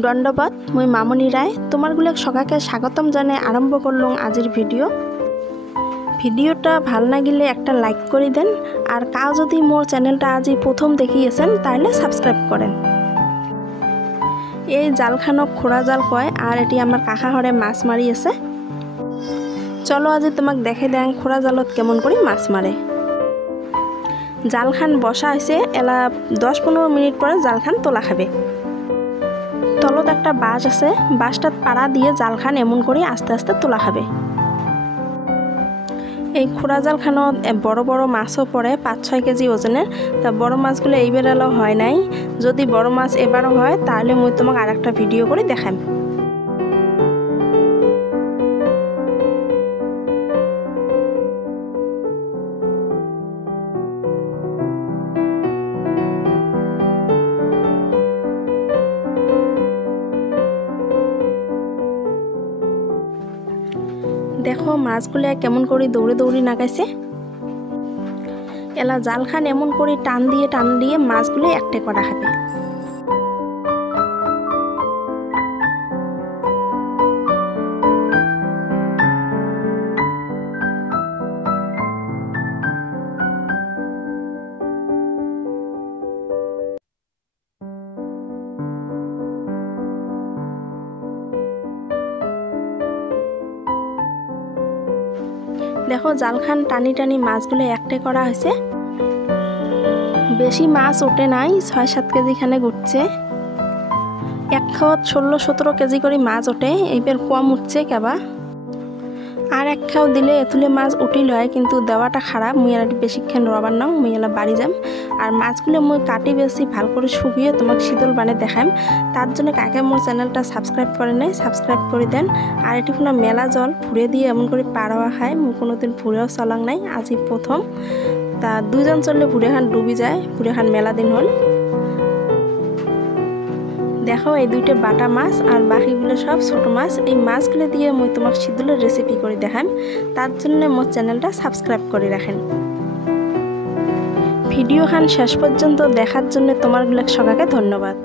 দণ্ডবাদ মই মামনি রায় তোমারগুলোক সকাকে স্বাগতম জানাই আরম্ভ করলাম আজির ভিডিওটা ভাল লাগিলে একটা লাইক করে দেন আর কাউ যদি মোর চ্যানেলটা আজি প্রথম দেখিয়েছেন তাহলে সাবস্ক্রাইব করেন। এই জালখানক খোরা জাল কয় আর এটি আমার কাকা ঘরে মাছ মারি আছে। চলো আজি তোমাক দেখে দেন খোরা জালত কেমন করে মাছ মারে। জালখান বসা হয়েছে এলা 10-15 মিনিট পরে জালখান তোলা খাবে। তলত একটা বাঁশ আছে, বাঁশটাত পাড়া দিয়ে জালখান এমন করে আস্তে আস্তে তোলা খাবে। এই খোরা জালখানত বড় বড় মাছও পড়ে 5-6 কেজি ওজনের। তা বড় মাছগুলো এইবার এলো হয় নাই, যদি বড় মাছ এবারও হয় তাহলে মই তোমাকে আর একটা ভিডিও করে দেখাম। দেখো মাছগুলো কেমন করে দৌড়ে দৌড়ে নাগাইছে। এলা জালখান এমন করে টান দিয়ে মাছগুলো একটে করা হবে। দেখো জালখান টানি টানি মাছগুলো একটে করা হয়েছে। বেশি মাছ ওঠে নাই, 6-7 কেজি খানে উঠছে। এক খাওয়াত 16-17 কেজি করে মাছ ওঠে, এইবার কম উঠছে কেবা। আর এক খাও দিলে এতুলে মাছ উঠিল হয়, কিন্তু দেওয়াটা খারাপ। মুই আর বেশিক্ষণ রবার নাও, মুই এলা বাড়ি যাম। আর মাছগুলো মুই কাটি বেশি ভাল করে শুকিয়ে তোমাকে শীতল বানিয়ে দেখাম। তার জন্য কাকে মোর চ্যানেলটা সাবস্ক্রাইব করে নাই, সাবস্ক্রাইব করে দেন। আর এটি কোনো মেলা জল ফুড়ে দিয়ে এমন করে পার হওয়া খায়, মুই কোনোদিন ফুড়েও চলাং নাই, আজি প্রথম। তা 2 জন চললে ফুড়েখান ডুবি যায়, ফুড়েখান মেলা দিন হল। দেখো এই 2টা বাটা মাছ আর বাকিগুলো সব ছোট মাছ। এই মাছগুলো দিয়ে মই তোমাকে শীতলের রেসিপি করে দেখাম, তার জন্য মোর চ্যানেলটা সাবস্ক্রাইব করে রাখেন। ভিডিও খান শেষ পর্যন্ত দেখার জন্য তোমারগুলো সবাইকে ধন্যবাদ।